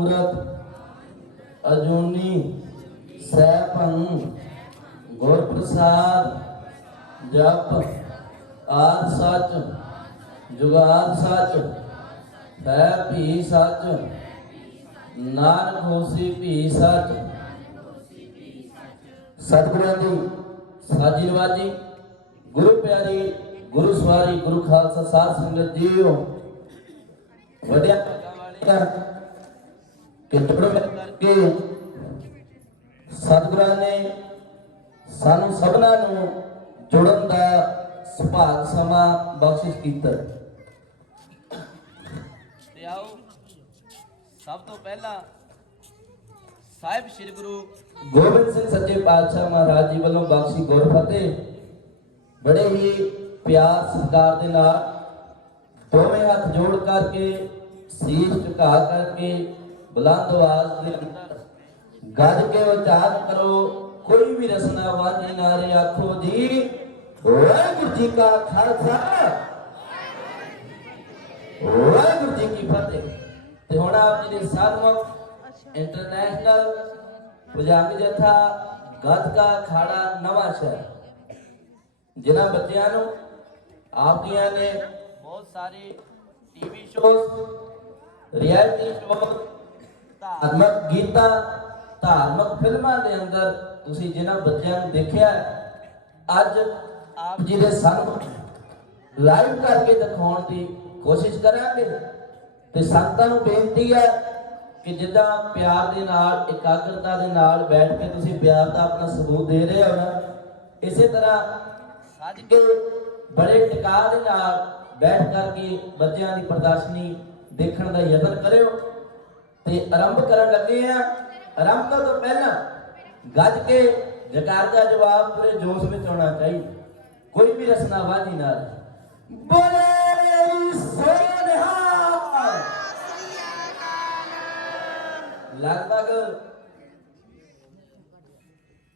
मूरत अजूनी सैभं गुर प्रसाद जप आद सच जुगाद सच है भी सच नानक होसी भी सच। सतगुਰਾਂ ਦੀ ਸਾਜੀ ਨਵਾਜੀ गुरु प्यारी गुरु सवारी गुरु खालसा साध संगत जीओ वड्या भागा वाले कि टुकड़ों करके सतगुਰਾਂ ने सानू सबना नू जुड़न दा सुभाग समा बख्शिश कीता। ते आओ सब तो पहला साहिब श्री गुरु गोबिंद सिंह सच्चे पातशाह महाराज जी वालों बख्शी गुर फतेह बड़े ही प्यार सत्कार दे नाल दोवें हाथ जोड़ करके शीश झुका करके बुलंद आवाज के अंदर गज के उच्चार करो कोई भी रसना वाजी नारे आखो जी वाहिगुरू जी का खालसा वाहिगुरू जी की फतेह। ते हुण आप जी दे सन्मुख इंटरनेशनल पंजाबी जथा गतका अखाड़ा नवां शहर जिन्हां बच्चियां नूं आप जियां ने बहुत सारे टीवी शोज रियलिटी शोज धार्मिक गीतां धार्मिक फिल्मां दे अंदर तुसीं जिन्हां बच्चियां नूं देखिआ अज आप जी दे सामने लाइव करके दिखाउण दी कोशिश करांगे। ते संतां नूं बेनती है कि जिद्दां प्यार दे नाल एकाग्रता दे नाल बैठ के तुसीं प्यार दा अपना सबूत दे रहे हो ना इसे तरह सज के बड़े टिका दे नाल बैठ करके बच्चों की प्रदर्शनी देखने का यतन करो। ते आरंभ करन लगे हैं। आरंभ तो पहला गज के जकार का जवाब पूरे जोश में होना चाहिए कोई भी रसना वाजी ना बोले लगभग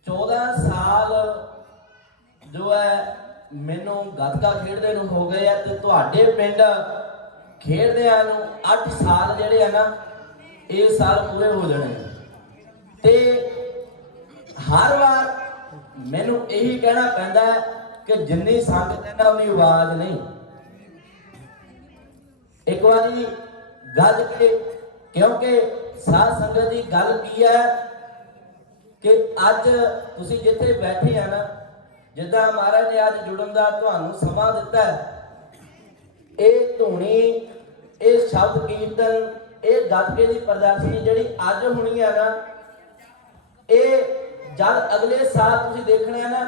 14 साल जो है मैनू गतका खेडदे नूं हो गए हैं ते तुहाडे पिंड खेडदिआं नूं 8 साल जिहड़े है ना ये साल पूरे हो जाने ते हर बार मैनू यही कहना पैंदा है कि जिन्नी संगत है ना उन्नी आवाज नहीं। एक बारी गज के क्योंकि साध संगत की गल की है कि अज तुसीं जिथे बैठे हैं ना जिद्दां महाराज ने अज जुड़न का तुहानूं समा दिता है ये धूनी ये शब्द कीर्तन ये गतके की प्रदर्शनी जिहड़ी अज होनी है ना ये जब अगले साल तुसीं देखना है ना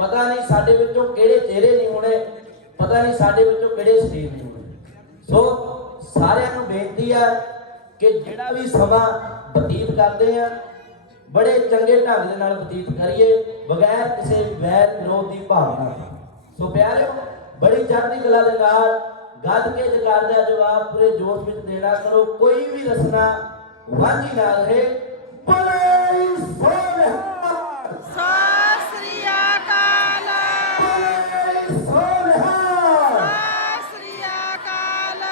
पता नहीं साडे विचों किहड़े चेहरे नहीं होने पता नहीं साडे विचों किहड़े शरीर नहीं होने। सो सारिआं नूं बेनती है कि जिहड़ा भी समा बतीत करते हैं बड़े चंगे ढंग दे नाल बतीत करिए बगैर किसी वैर विरोध की भावना। सो प्यारिओ बड़ी चढ़ती कला दे नाल गज के जकार दा जवाब पूरे जोश में देना करो कोई भी रसना वांझी ना रहे। बोले सोनिहाल सत श्री अकाल बोले सोनिहाल सत श्री अकाल।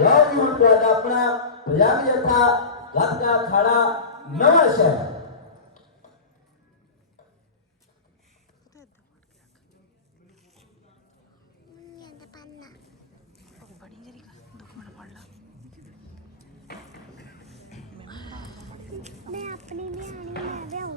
लो जी हुण तुहाडा अपना पंजाबी जत्था गतका अखाड़ा नवां शहर मैं अपनी न्याणी मैं लियाऊं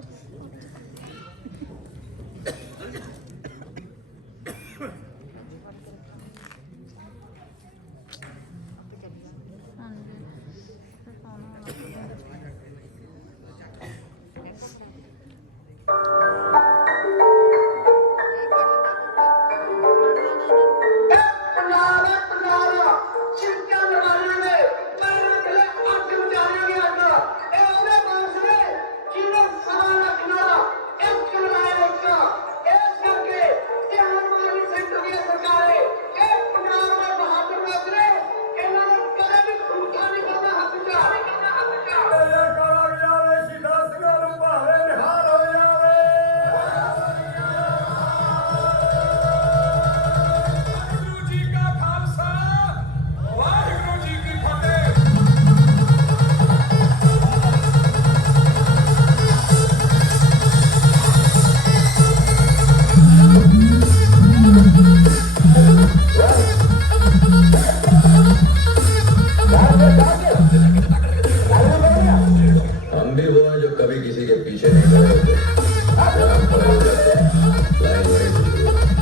पीछे नहीं लगे थे जनाब फरमान करते हैं लाइन वहीं से शुरू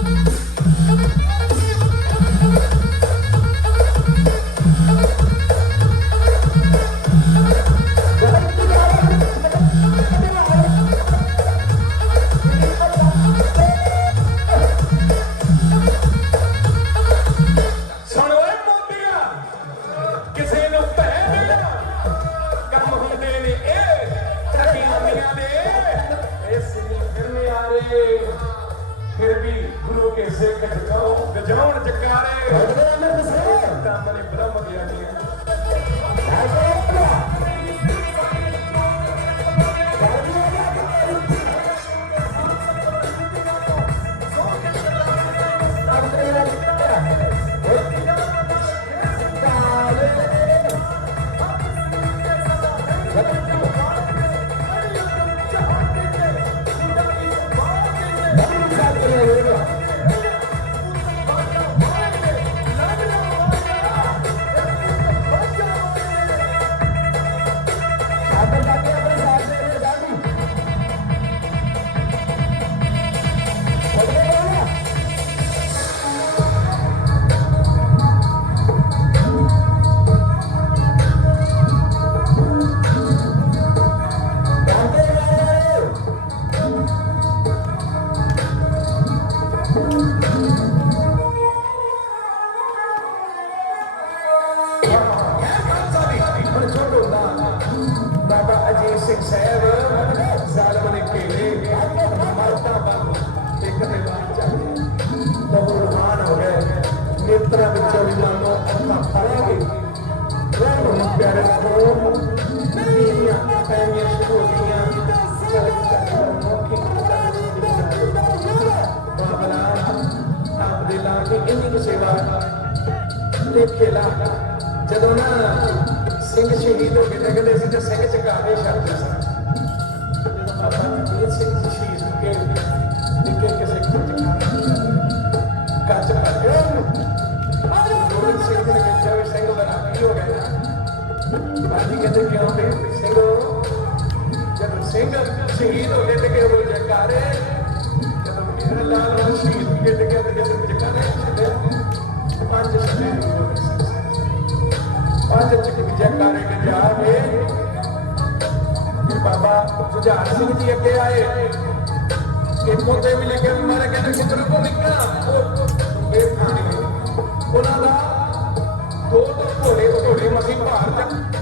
ਸੁਣ ਓਏ ਮੋਤੀਆ ਕਿਸੇ ਨੂੰ ਭੈ ਦੇਣਾ ਕੰਮ ਹੁੰਦੇ ਨੇ ਇਹ ਠੱਗੀਆਂ ਦੀਆਂ ਦੇ ਇਸ ਨਹੀਂ ਫਿਰਨੇ ਆਰੇ ਫਿਰ ਵੀ ਗੁਰੂ ਕੇ ਸਿੱਖ ਗਜਾਉਣ ਜਕਾਰੇ ਦਮ ਨੇ ਬ੍ਰਹਮ ਗਿਆਨੀ ਬਾਬਾ ਅਜੀਤ ਸਿੰਘ ਸਾਹਿਬ ਜ਼ਾਲਮ ਨੇ ਘੇਰੇ ਮਾਰਤਾ ਬੰਦ ਇੱਕ ਦੇ ਬਾਅਦ ਚੱਲੇ ਬਹੁਤ ਰੁਹਾਨ ਹੋ ਗਏ ਨੇਤਰਾਂ ਵਿੱਚੋਂ ਵੀ ਮਾਨੋ ਅੱਖਾਂ ਫੜਾਂਗੇ ਉਹ ਪਿਆਰੇ ਤੋਂ ਨੀਆਂ ਪੈਣੀਆਂ ਸ਼ੁਰੂ ਹੋ ਗਈਆਂ ਬਾਬਲਾ ਆਪ ਦੇ ਲਾ ਕੇ ਇੰਨੀ ਸੇਵਾ ਦੇਖੇ ਲਾ ਜਦੋਂ ਨਾ ਸਿੰਘ ਸ਼ਹੀਦ ਹੋ ਕੇ ਲੱਗਦੇ ਸੀ ਤੇ ਸਿੰਘ ਚਕਾਵੇ ਛੱਡਦੇ ਸਨ ਜਦੋਂ ਬਾਬਾ ਅਜੀਤ ਸਿੰਘ ਜੀ ਸ਼ਹੀਦ ਹੋ ਗਏ ਨਿੱਕੇ ਕਿਸੇ ਕੱਚ ਭੱਜਿਆ ਗੋਬਿੰਦ ਸਿੰਘ ਜੀ ਨੇ ਕਿਹਾ ਵੀ ਸਿੰਘ ਬਣਾ ਕੀ ਹੋ ਗਿਆ ਬਾਜੀ ਕਹਿੰਦੇ ਕਿਉਂ ਵੀ ਸਿੰਘੋ ਜਦੋਂ ਸਿੰਘ ਸ਼ਹੀਦ ਹੋ ਗਏ ਤੇ ਕਿ ਉਹ ਜਕਾਰੇ ਜਦੋਂ ਮੇਰੇ ਲਾਲ ਉਹ ਸ਼ਹੀਦ ਹੋ ਗਏ ਤੇ ਜਦੋਂ ਜਕਾਰੇ ਛੱਡੇ ਪੰਜ ਛੱਡੇ ਪੰਜ ਚੱਕ ਜਕਾਰੇ ਕੇ ਜਾ ਕੇ ਫਿਰ ਬਾਬਾ ਜੁਝਾਰ ਸਿੰਘ ਜੀ ਅੱਗੇ ਆਏ ਇੱਕ ਉਹਦੇ ਵੀ ਲਿਖਿਆ ਵੀ ਮਾਰੇ ਕਹਿੰਦੇ ਕਿਧਰ ਕੋ ਨਿਕਲਣਾ ਉਹ ਇਹ ਕਹਾਣੀ ਉਹਨਾਂ ਦਾ ਦੋ ਘੋੜੇ ਮਸੀਂ ਭਾਰ ਚੱਕ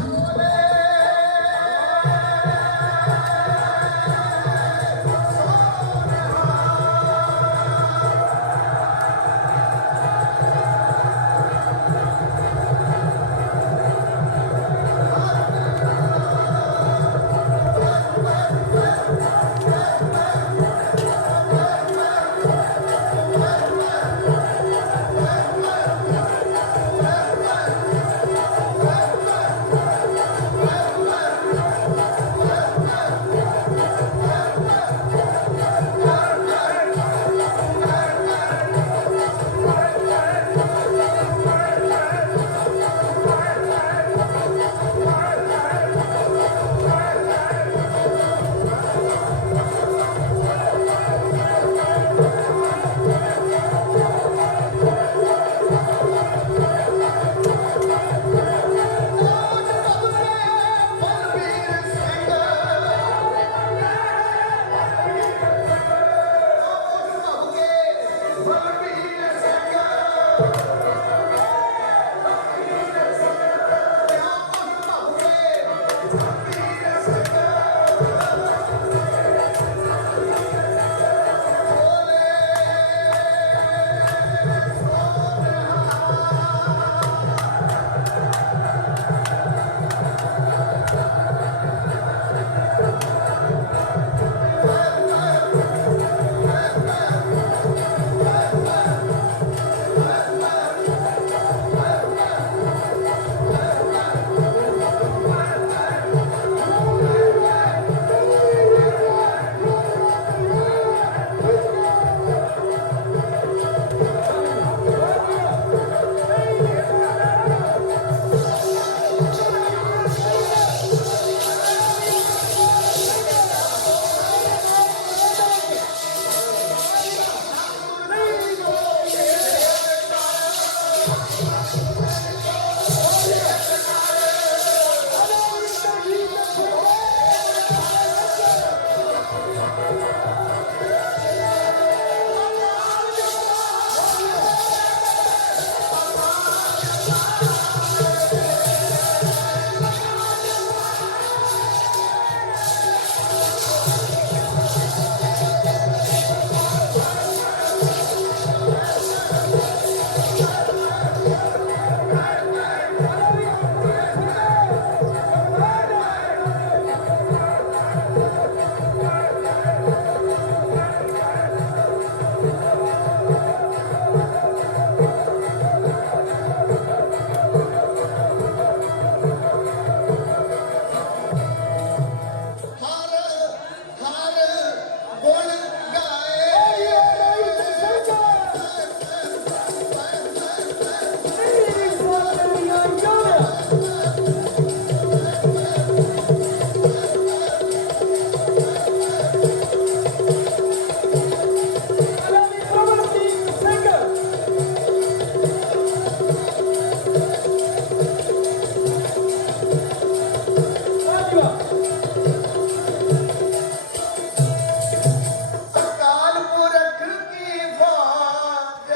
ਅਕਾਲ ਪੁਰਖ ਕੀ ਫੌਜ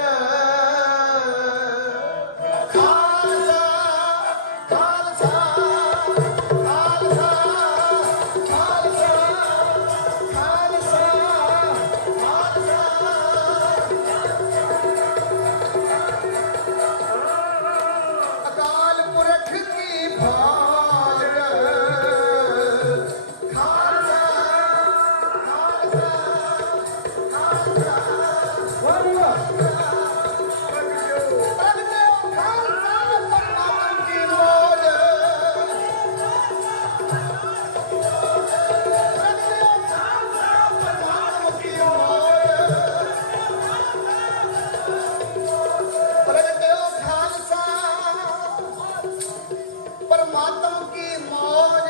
ਖਾਲਸਾ ਖਾਲਸਾ ਖਾਲਸਾ ਖਾਲਸਾ ਖਾਲਸਾ ਖਾਲਸਾ ਅਕਾਲ ਪੁਰਖ ਕੀ ਫੌਜ ਖਾਲਸਾ परमात्म की मौज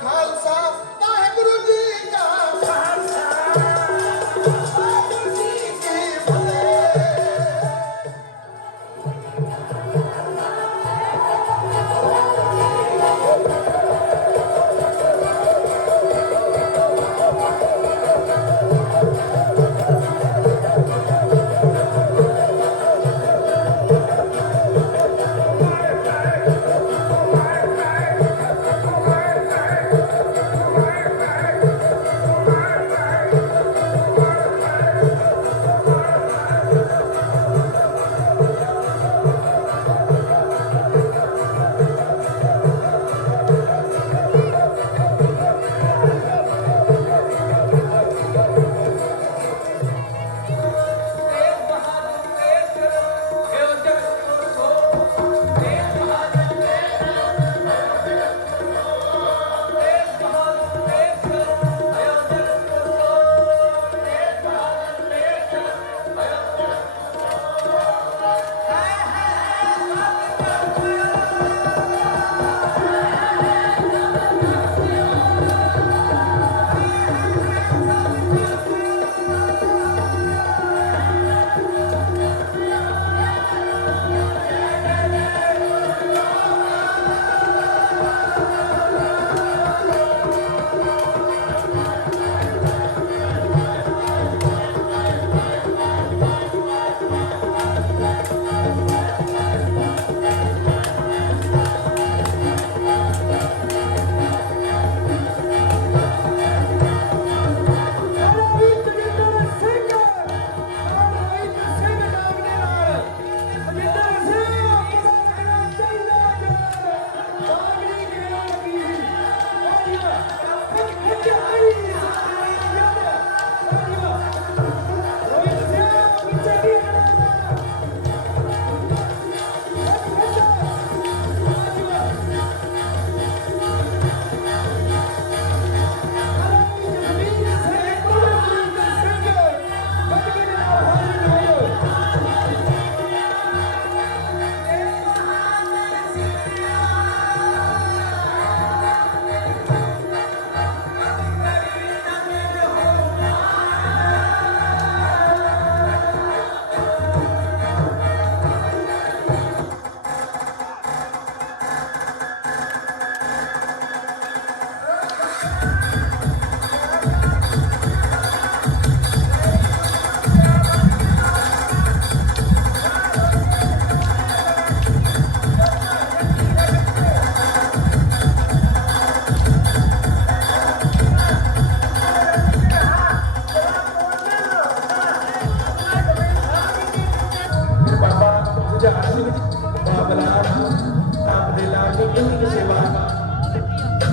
खालसा वाहेगुरु जी का खालसा वाहेगुरु जी की फतेह।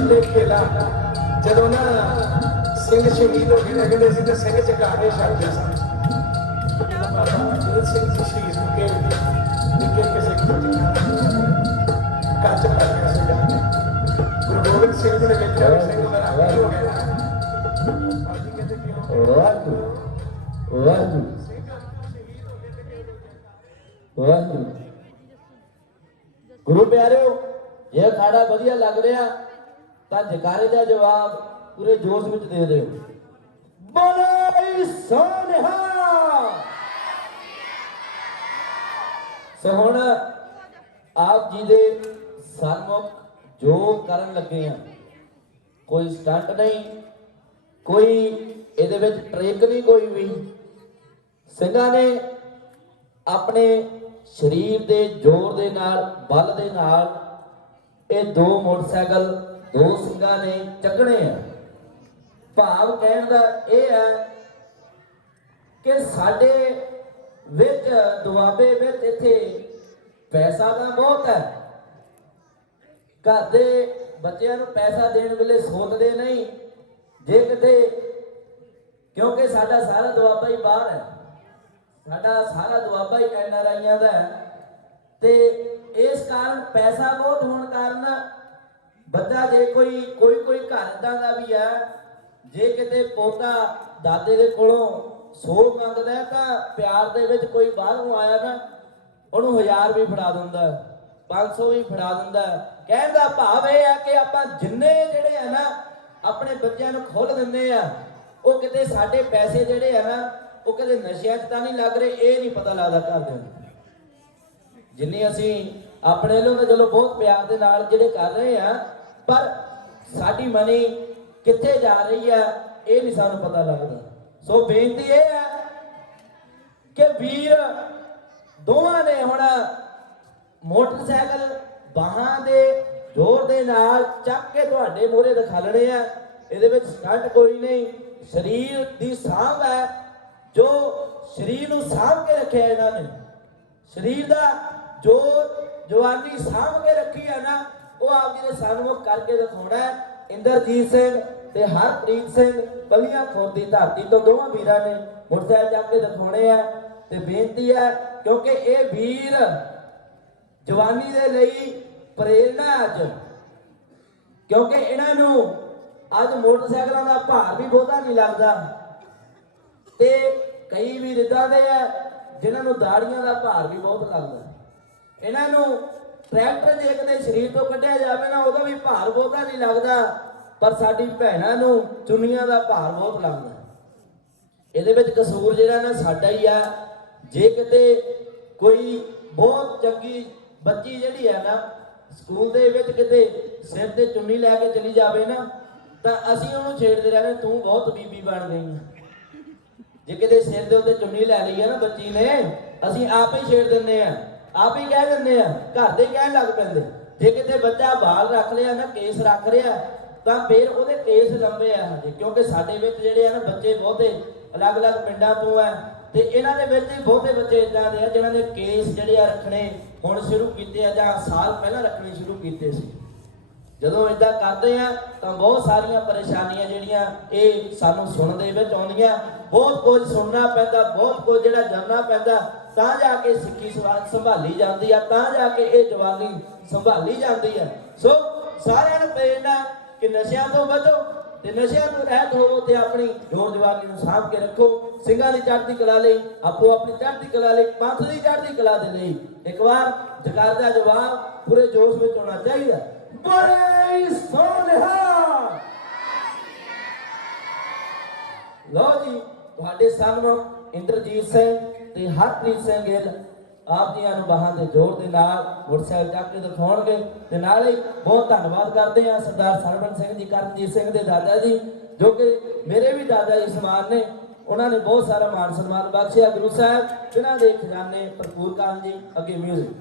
ਦੇਖੇਲਾ ਜਦੋਂ ਨਾ ਸਿੰਘ ਸ਼ਹੀਦ ਹੋ ਗਏ ਨਾ ਕਹਿੰਦੇ ਸੀ ਤੇ ਸਿੰਘ ਚਕਾ ਕੇ ਛੱਡਦੇ ਸਨ ਬਾਬਾ ਜੀ ਸਿੰਘ ਜੀ ਸ਼ਹੀਦ ਹੋ ਕੇ ਨਿੱਕੇ ਕਿਸੇ ਕੱਚ ਪਾ ਕੇ ਸੀਗਾ ਗੁਰੂ ਗੋਬਿੰਦ ਸਿੰਘ ਜੀ ਨੇ ਵੇਖਿਆ ਵੀ ਸਿੰਘ ਮੇਰਾ ਕੀ ਹੋ ਗਿਆ ਬਾਜੀ ਕਹਿੰਦੇ ਕਿਉਂ ਵਾਹਿਗੁਰੂ ਵਾਹਿਗੁਰੂ ਵਾਹਿਗੁਰੂ ਗੁਰੂ ਪਿਆਰਿਓ ਇਹ ਅਖਾੜਾ ਵਧੀਆ ਲੱਗ ਰਿਹਾ ਤਾਂ ਜਕਾਰੇ ਦਾ ਜਵਾਬ ਪੂਰੇ ਜੋਸ਼ ਵਿੱਚ ਦੇ ਦਿਓ ਬੋਲੇ ਸੋਨਿਹਾ ਸੋ ਹੁਣ ਆਪ ਜੀ ਦੇ ਸਨਮੁਖ ਜੋ ਕਰਨ ਲੱਗੇ ਆ ਕੋਈ ਸਟੰਟ ਨਹੀਂ, ਕੋਈ ਇਹਦੇ ਵਿੱਚ ਟ੍ਰਿਕ ਨਹੀਂ, ਕੋਈ ਵੀ। ਸਿੰਘਾਂ ਨੇ ਆਪਣੇ ਸਰੀਰ ਦੇ ਜ਼ੋਰ ਦੇ ਨਾਲ, ਬਲ ਦੇ ਨਾਲ ਇਹ 2 ਮੋਟਰਸਾਈਕਲ 2 ਸਿੰਘਾਂ ਨੇ ਚੱਕਣੇ ਆ। ਭਾਵ ਕਹਿਣ ਦਾ ਇਹ ਹੈ ਕਿ ਸਾਡੇ ਵਿੱਚ ਦੁਆਬੇ ਵਿੱਚ ਇੱਥੇ ਪੈਸਾ ਤਾਂ ਬਹੁਤ ਹੈ। ਘਰ ਦੇ ਬੱਚਿਆਂ ਨੂੰ ਪੈਸਾ ਦੇਣ ਵੇਲੇ ਸੋਚਦੇ ਨਹੀਂ ਜੇ ਕਿਤੇ, ਕਿਉਂਕਿ ਸਾਡਾ ਸਾਰਾ ਦੁਆਬਾ ਹੀ ਬਾਹਰ ਹੈ, ਸਾਡਾ ਸਾਰਾ ਦੁਆਬਾ ਹੀ NRIਆਂ ਦਾ ਹੈ, ਤੇ ਇਸ ਕਾਰਨ ਪੈਸਾ ਬਹੁਤ ਹੋਣ ਕਾਰਨ ਬੱਚਾ ਜੇ ਕੋਈ ਘਰ ਏਦਾਂ ਦਾ ਵੀ ਹੈ, ਜੇ ਕਿਤੇ ਪੋਤਾ ਦਾਦੇ ਦੇ ਕੋਲੋਂ 100 ਮੰਗਦਾ ਤਾਂ ਪਿਆਰ ਦੇ ਵਿੱਚ ਕੋਈ ਬਾਹਰੋਂ ਆਇਆ ਨਾ ਉਹਨੂੰ 1000 ਵੀ ਫੜਾ ਦਿੰਦਾ, 500 ਵੀ ਫੜਾ ਦਿੰਦਾ। ਕਹਿਣ ਦਾ ਭਾਵ ਇਹ ਹੈ ਕਿ ਆਪਾਂ ਜਿੰਨੇ ਜਿਹੜੇ ਆ ਨਾ ਆਪਣੇ ਬੱਚਿਆਂ ਨੂੰ ਖੁੱਲ ਦਿੰਦੇ ਆ, ਉਹ ਕਿਤੇ ਸਾਡੇ ਪੈਸੇ ਜਿਹੜੇ ਆ ਨਾ ਉਹ ਕਿਤੇ ਨਸ਼ਿਆਂ 'ਚ ਤਾਂ ਨਹੀਂ ਲੱਗ ਰਹੇ, ਇਹ ਨਹੀਂ ਪਤਾ ਲੱਗਦਾ ਘਰਦਿਆਂ ਨੂੰ। ਜਿੰਨੀ ਅਸੀਂ ਆਪਣੇ ਵੱਲੋਂ ਤਾਂ ਚਲੋ ਬਹੁਤ ਪਿਆਰ ਦੇ ਨਾਲ ਜਿਹੜੇ ਕਰ ਰਹੇ ਆ, ਪਰ ਸਾਡੀ ਮਨੀ ਕਿੱਥੇ ਜਾ ਰਹੀ ਆ ਇਹ ਨਹੀਂ ਸਾਨੂੰ ਪਤਾ ਲੱਗਦਾ। ਸੋ ਬੇਨਤੀ ਇਹ ਹੈ ਕਿ ਵੀਰ ਦੋਵਾਂ ਨੇ ਹੁਣ ਮੋਟਰਸਾਈਕਲ ਬਾਹਾਂ ਦੇ ਜ਼ੋਰ ਦੇ ਨਾਲ ਚੱਕ ਕੇ ਤੁਹਾਡੇ ਮੋਹਰੇ ਦਿਖਾਲਣੇ ਆ। ਇਹਦੇ ਵਿੱਚ ਸਟੰਟ ਕੋਈ ਨਹੀਂ, ਸਰੀਰ ਦੀ ਸਾਂਭ ਹੈ, ਜੋ ਸਰੀਰ ਨੂੰ ਸਾਂਭ ਕੇ ਰੱਖਿਆ ਇਹਨਾਂ ਨੇ, ਸਰੀਰ ਦਾ ਜੋ ਜਵਾਨੀ ਸਾਂਭ ਕੇ ਰੱਖੀ ਹੈ ਨਾ, ਉਹ ਆਪ ਜੀ ਦੇ ਸਾਹਮਣੇ ਕਰਕੇ ਦਿਖਾਉਣਾ ਹੈ। ਇੰਦਰਜੀਤ ਸਿੰਘ ਤੇ ਹਰਪ੍ਰੀਤ ਸਿੰਘ ਕਲੀਆਂ ਖੋਦੀ ਧਰਤੀ ਤੋਂ ਦੋਵਾਂ ਵੀਰਾਂ ਨੇ ਮੋਟਰਸਾਈਕਲ ਚੱਕ ਕੇ ਦਿਖਾਉਣੇ ਆ। ਤੇ ਬੇਨਤੀ ਹੈ ਕਿਉਂਕਿ ਇਹ ਵੀਰ ਜਵਾਨੀ ਦੇ ਲਈ ਪ੍ਰੇਰਨਾ ਅੱਜ, ਕਿਉਂਕਿ ਇਹਨਾਂ ਨੂੰ ਅੱਜ ਮੋਟਰਸਾਈਕਲਾਂ ਦਾ ਭਾਰ ਵੀ ਬਹੁਤਾ ਨਹੀਂ ਲੱਗਦਾ, ਤੇ ਕਈ ਵੀਰ ਇਦਾਂ ਦੇ ਆ ਜਿਨ੍ਹਾਂ ਨੂੰ ਦਾੜੀਆਂ ਦਾ ਭਾਰ ਵੀ ਬਹੁਤ ਲੱਗਦਾ। ਇਹਨਾਂ ਨੂੰ ਟਰੈਕਟਰ ਜੇ ਕਿਤੇ ਸਰੀਰ ਤੋਂ ਕੱਢਿਆ ਜਾਵੇ ਨਾ ਉਹਦਾ ਵੀ ਭਾਰ ਬਹੁਤਾ ਨਹੀਂ ਲੱਗਦਾ, ਪਰ ਸਾਡੀ ਭੈਣਾਂ ਨੂੰ ਚੁੰਨੀਆਂ ਦਾ ਭਾਰ ਬਹੁਤ ਲੱਗਦਾ। ਇਹਦੇ ਵਿੱਚ ਕਸੂਰ ਜਿਹੜਾ ਨਾ ਸਾਡਾ ਹੀ ਆ। ਜੇ ਕਿਤੇ ਕੋਈ ਬਹੁਤ ਚੰਗੀ ਬੱਚੀ ਜਿਹੜੀ ਹੈ ਨਾ ਸਕੂਲ ਦੇ ਵਿੱਚ ਕਿਤੇ ਸਿਰ ਤੇ ਚੁੰਨੀ ਲੈ ਕੇ ਚਲੀ ਜਾਵੇ ਨਾ, ਤਾਂ ਅਸੀਂ ਉਹਨੂੰ ਛੇੜਦੇ ਰਹਿੰਦੇ, ਤੂੰ ਬਹੁਤ ਬੀਬੀ ਬਣ ਗਈ ਹੈ। ਜੇ ਕਿਤੇ ਸਿਰ ਦੇ ਉੱਤੇ ਚੁੰਨੀ ਲੈ ਲਈ ਹੈ ਨਾ ਬੱਚੀ ਨੇ, ਅਸੀਂ ਆਪ ਹੀ ਛੇੜ ਦਿੰਦੇ ਆ, ਆਪ ਹੀ ਕਹਿ ਦਿੰਦੇ ਆ, ਘਰ ਦੇ ਕਹਿਣ ਲੱਗ ਪੈਂਦੇ। ਜੇ ਕਿਤੇ ਬੱਚਾ ਬਾਲ ਰੱਖ ਲਿਆ ਨਾ, ਕੇਸ ਰੱਖ ਰਿਹਾ, ਤਾਂ ਫਿਰ ਉਹਦੇ ਕੇਸ ਲੰਬੇ ਆ ਹਜੇ, ਕਿਉਂਕਿ ਸਾਡੇ ਵਿੱਚ ਜਿਹੜੇ ਆ ਨਾ ਬੱਚੇ ਬਹੁਤੇ ਅਲੱਗ-ਅਲੱਗ ਪਿੰਡਾਂ ਤੋਂ ਆ, ਤੇ ਇਹਨਾਂ ਦੇ ਵਿੱਚ ਹੀ ਬਹੁਤੇ ਬੱਚੇ ਇਦਾਂ ਦੇ ਆ ਜਿਨ੍ਹਾਂ ਨੇ ਕੇਸ ਜਿਹੜੇ ਆ ਰੱਖਣੇ ਹੁਣ ਸ਼ੁਰੂ ਕੀਤੇ ਆ, ਜਾਂ ਸਾਲ ਪਹਿਲਾਂ ਰੱਖਣੇ ਸ਼ੁਰੂ ਕੀਤੇ ਸੀ। ਜਦੋਂ ਇਦਾਂ ਕਰਦੇ ਆ ਤਾਂ ਬਹੁਤ ਸਾਰੀਆਂ ਪਰੇਸ਼ਾਨੀਆਂ ਜਿਹੜੀਆਂ ਇਹ ਸਾਨੂੰ ਸੁਣਨ ਦੇ ਵਿੱਚ ਆਉਂਦੀਆਂ, ਬਹੁਤ ਕੁਝ ਸੁਣਨਾ ਪੈਂਦਾ, ਬਹੁਤ ਕੁਝ ਜਿਹੜਾ ਜਾਣਨਾ ਪੈਂਦਾ, ਤਾਂ ਜਾ ਕੇ ਸਿੱਖੀ ਸਵਾਦ ਸੰਭਾਲੀ ਜਾਂਦੀ ਆ, ਤਾਂ ਜਾ ਕੇ ਇਹ ਜਵਾਨੀ ਸੰਭਾਲੀ ਜਾਂਦੀ ਆ। ਸੋ ਸਾਰਿਆਂ ਨੂੰ ਪ੍ਰੇਰਨਾ ਕਿ ਨਸ਼ਿਆਂ ਤੋਂ ਬਚੋ ਤੇ ਨਸ਼ਿਆਂ ਤੋਂ ਰਹਿਤ ਹੋਵੋ ਤੇ ਆਪਣੀ ਜੋਰ ਜਵਾਨੀ ਨੂੰ ਸਾਂਭ ਕੇ ਰੱਖੋ। ਸਿੰਘਾਂ ਦੀ ਚੜ੍ਹਦੀ ਕਲਾ ਲਈ, ਆਪੋ ਆਪਣੀ ਚੜ੍ਹਦੀ ਕਲਾ ਲਈ, ਪੰਥ ਦੀ ਚੜ੍ਹਦੀ ਕਲਾ ਦੇ ਲਈ ਇੱਕ ਵਾਰ ਜਕਾਰ ਦਾ ਜਵਾਬ ਪੂਰੇ ਜੋਸ਼ ਵਿੱਚ ਹੋਣਾ ਚਾਹੀਦਾ। ਬੜੇ ਸੋਹਣਾ ਲਓ ਜੀ, ਤੁਹਾਡੇ ਸਾਹਮਣੇ ਇੰਦਰਜੀਤ ਸਿੰਘ ਤੇ ਹਰਪ੍ਰੀਤ ਸਿੰਘ ਗਿੱਲ ਆਪ ਦੀਆਂ ਨੂੰ ਬਾਹਾਂ ਦੇ ਜ਼ੋਰ ਦੇ ਨਾਲ ਮੋਟਰਸਾਈਕਲ ਚੱਕ ਕੇ ਦਿਖਾਉਣਗੇ। ਤੇ ਨਾਲ ਹੀ ਬਹੁਤ ਧੰਨਵਾਦ ਕਰਦੇ ਆ ਸਰਦਾਰ ਸਰਵਣ ਸਿੰਘ ਜੀ, ਕਰਮਜੀਤ ਸਿੰਘ ਦੇ ਦਾਦਾ ਜੀ, ਜੋ ਕਿ ਮੇਰੇ ਵੀ ਦਾਦਾ ਜੀ ਸਮਾਨ ਨੇ। ਉਹਨਾਂ ਨੇ ਬਹੁਤ ਸਾਰਾ ਮਾਨ ਸਨਮਾਨ ਬਖਸ਼ਿਆ। ਗੁਰੂ ਸਾਹਿਬ ਇਹਨਾਂ ਦੇ ਖਜ਼ਾਨੇ ਭਰਪੂਰ ਕਰਨ ਜੀ। ਅੱਗੇ ਮਿਊਜ਼ਿਕ।